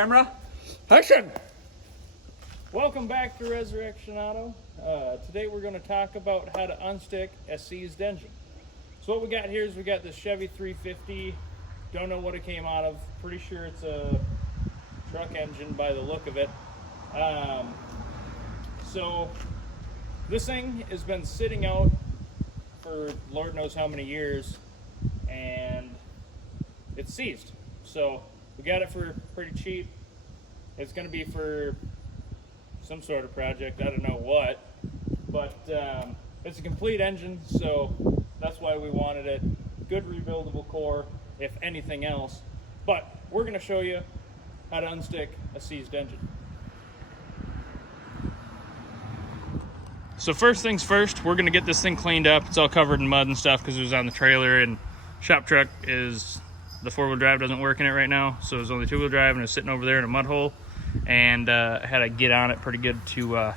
Camera, action! Welcome back to Resurrection Auto. Today we're going to talk about how to unstick a seized engine. So what we got here is we got this Chevy 350. Don't know what it came out of. Pretty sure it's a truck engine by the look of it. So this thing has been sitting out for Lord knows how many years, and it's seized. So we got it for pretty cheap. It's going to be for some sort of project, I don't know what, but it's a complete engine, so that's why we wanted it. Good rebuildable core, if anything else, but we're going to show you how to unstick a seized engine. So first things first, we're going to get this thing cleaned up. It's all covered in mud and stuff because it was on the trailer, and shop truck is, the four-wheel drive doesn't work in it right now, so it was only two-wheel drive, and it's sitting over there in a mud hole, and I had to get on it pretty good to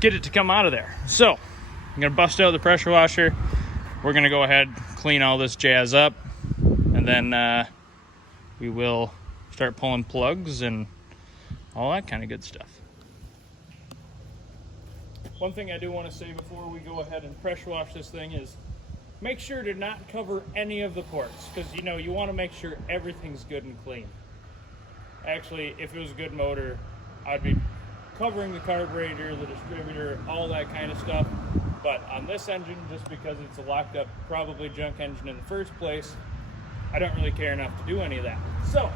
get it to come out of there. So I'm going to bust out the pressure washer. We're going to go ahead, clean all this jazz up, and then we will start pulling plugs and all that kind of good stuff. One thing I do want to say before we go ahead and pressure wash this thing is make sure to not cover any of the ports, because you want to make sure everything's good and clean. Actually, if it was a good motor, I'd be covering the carburetor, the distributor, all that kind of stuff. But on this engine, just because it's a locked up, probably junk engine in the first place, I don't really care enough to do any of that. So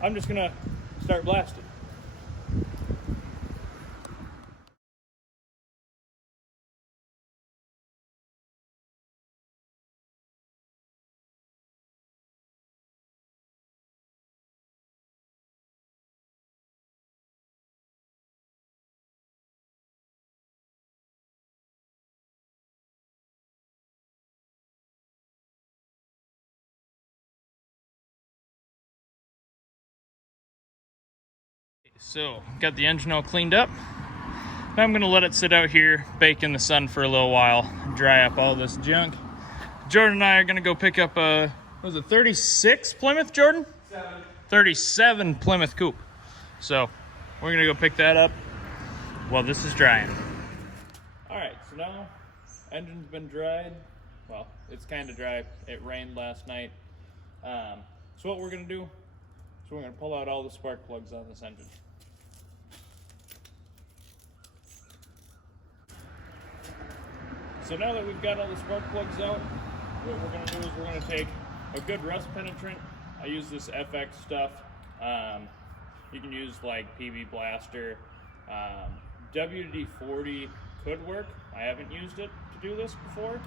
I'm just gonna start blasting. So, got the engine all cleaned up. Now I'm going to let it sit out here, bake in the sun for a little while, dry up all this junk. Jordan and I are going to go pick up a, what was it, 36 Plymouth, Jordan? 37 Plymouth Coupe. So, we're going to go pick that up while this is drying. Alright, so now, engine's been dried. Well, it's kind of dry. It rained last night. So what we're going to do, so we're going to pull out all the spark plugs on this engine. So now that we've got all the spark plugs out, what we're going to do is we're going to take a good rust penetrant. I use this FX stuff. You can use like PB Blaster. WD-40 could work. I haven't used it to do this before.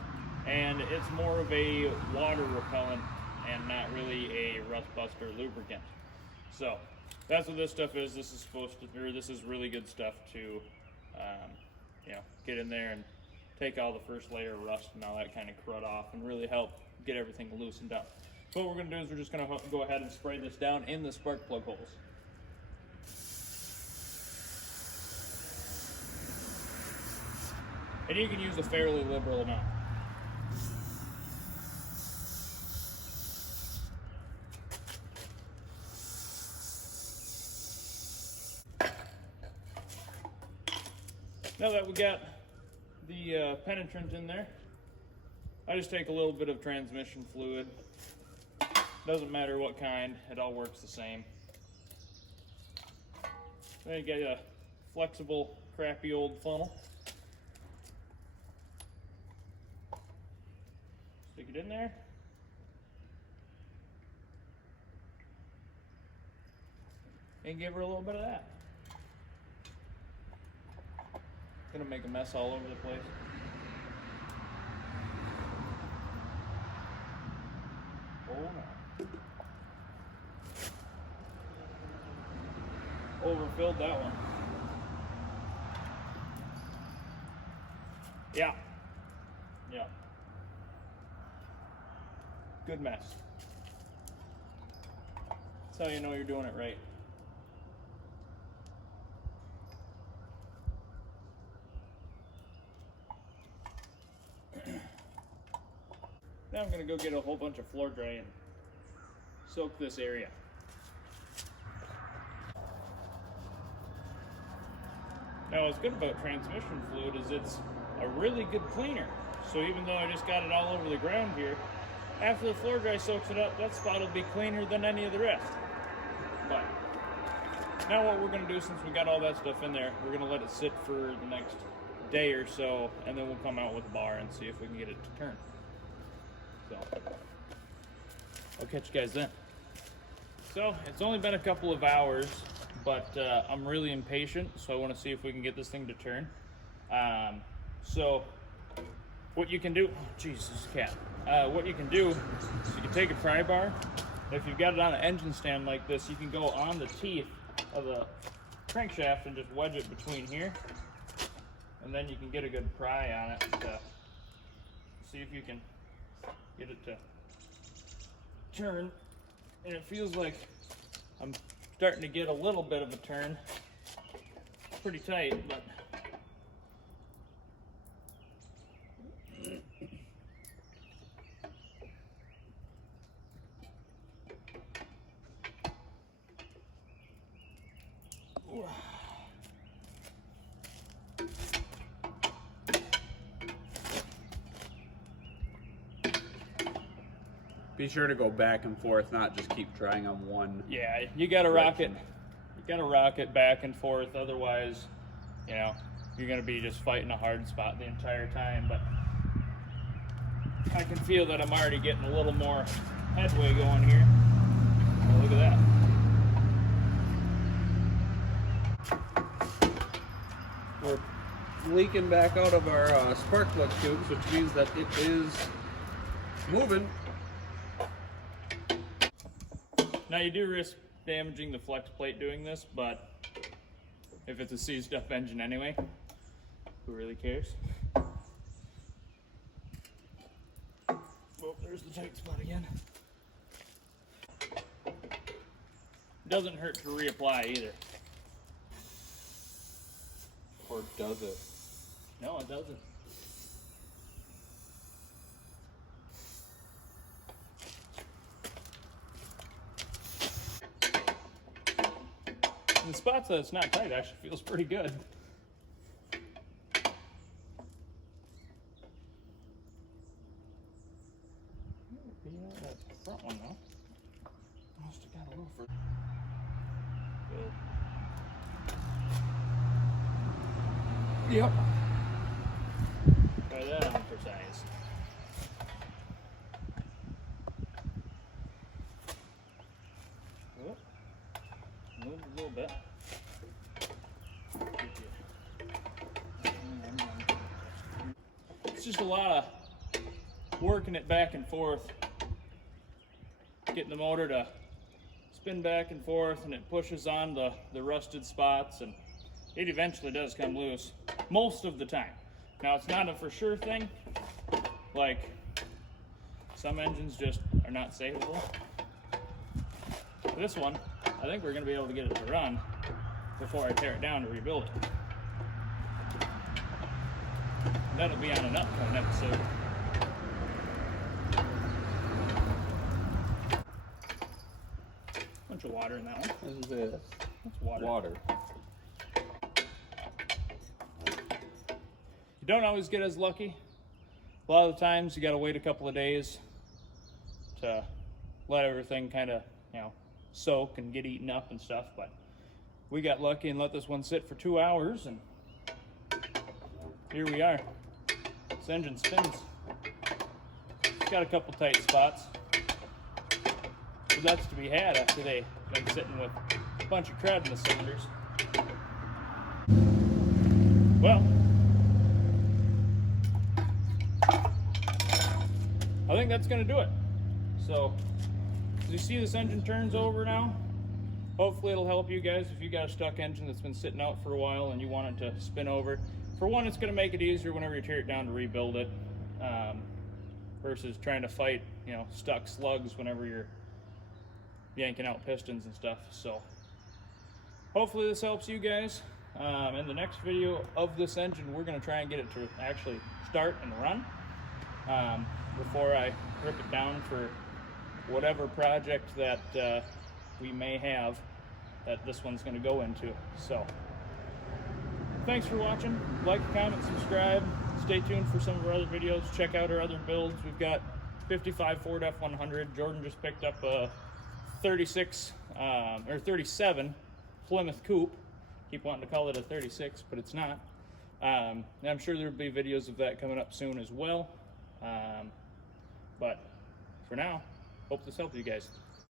And it's more of a water repellent and not really a rust buster lubricant. So that's what this stuff is. This is supposed to, or this is really good stuff to, get in there and take all the first layer of rust and all that kind of crud off and really help get everything loosened up. So what we're going to do is we're just going to go ahead and spray this down in the spark plug holes. And you can use a fairly liberal amount. Now that we got the penetrant in there, I just take a little bit of transmission fluid. Doesn't matter what kind, it all works the same. Then you get a flexible, crappy old funnel. Stick it in there. And give her a little bit of that. Gonna make a mess all over the place. Oh no. Overfilled that one. Yeah. Yeah. Good mess. That's how you know you're doing it right. Now I'm going to go get a whole bunch of floor dry and soak this area. Now what's good about transmission fluid is it's a really good cleaner. So even though I just got it all over the ground here, after the floor dry soaks it up, that spot will be cleaner than any of the rest. But now what we're gonna do, since we got all that stuff in there, we're gonna let it sit for the next day or so, and then we'll come out with a bar and see if we can get it to turn. So I'll catch you guys then. So it's only been a couple of hours, but I'm really impatient, so I want to see if we can get this thing to turn. So what you can do, oh, Jesus, cat. What you can do is you can take a pry bar. If you've got it on an engine stand like this, you can go on the teeth of the crankshaft and just wedge it between here, and then you can get a good pry on it to see if you can get it to turn. And it feels like I'm starting to get a little bit of a turn. It's pretty tight, but Be sure to go back and forth, not just keep trying on one. yeah, you gotta rock it. You gotta rock it back and forth, otherwise, you know, you're gonna be just fighting a hard spot the entire time. But I can feel that I'm already getting a little more headway going here. Oh, look at that. We're leaking back out of our spark plug tubes, which means that it is moving. Now you do risk damaging the flex plate doing this, but if it's a seized up engine anyway, who really cares? Well, there's the tight spot again. Doesn't hurt to reapply either. Or does it? No, it doesn't. In the spots that it's not tight, it actually feels pretty good. Yeah, that front one though. Must have got a little further. Good. Yep. Try that on for size. Oh, move a little bit. It's just a lot of working it back and forth, getting the motor to spin back and forth, and it pushes on the rusted spots, and it eventually does come loose most of the time. Now it's not a for sure thing, like some engines just are not savable. This one, I think we're going to be able to get it to run before I tear it down to rebuild it. And that'll be on an upcoming episode. Bunch of water in that one. This is it. That's water. Water. You don't always get as lucky. A lot of the times you got to wait a couple of days to let everything kind of, you know, soak and get eaten up and stuff. But we got lucky and let this one sit for 2 hours, and here we are. This engine spins. It's got a couple tight spots, but that's to be had after they've been sitting with a bunch of crud in the cylinders. Well, I think that's going to do it. So, as you see, this engine turns over now. Hopefully it'll help you guys if you got a stuck engine that's been sitting out for a while and you want it to spin over. For one, it's going to make it easier whenever you tear it down to rebuild it, versus trying to fight, you know, stuck slugs whenever you're yanking out pistons and stuff. So hopefully this helps you guys. In the next video of this engine, we're going to try and get it to actually start and run before I rip it down for whatever project that we may have that this one's going to go into. So thanks for watching. Like, comment, subscribe. Stay tuned for some of our other videos. Check out our other builds. We've got 55 Ford F100. Jordan just picked up a 36 or 37 Plymouth Coupe. Keep wanting to call it a 36, but it's not. I'm sure there'll be videos of that coming up soon as well. But for now, hope this helped you guys.